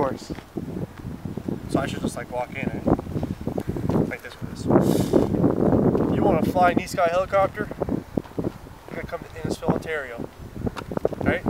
course. So I should just like walk in and like this with this. You want to fly an Esky helicopter? You gotta come to Innisfil, Ontario. Right?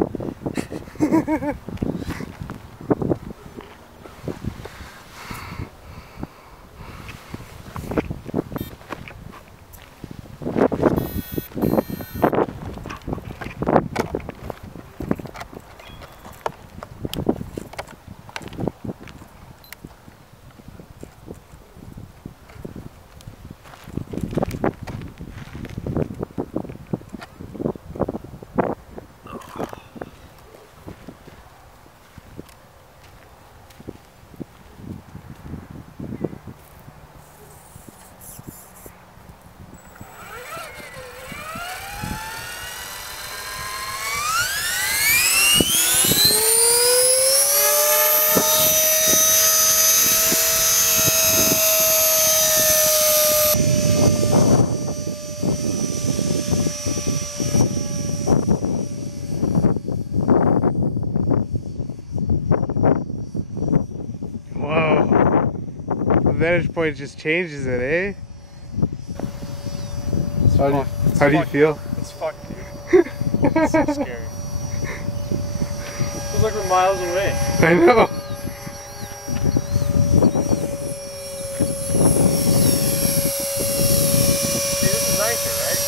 Whoa. The vantage point just changes it, eh? How do you feel? It's fucked, dude. It's so scary. Feels like we're miles away. I know. See, this is nicer, right?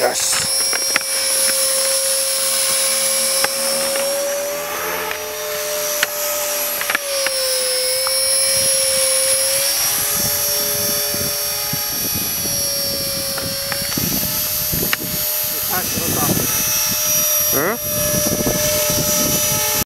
Yes. Huh?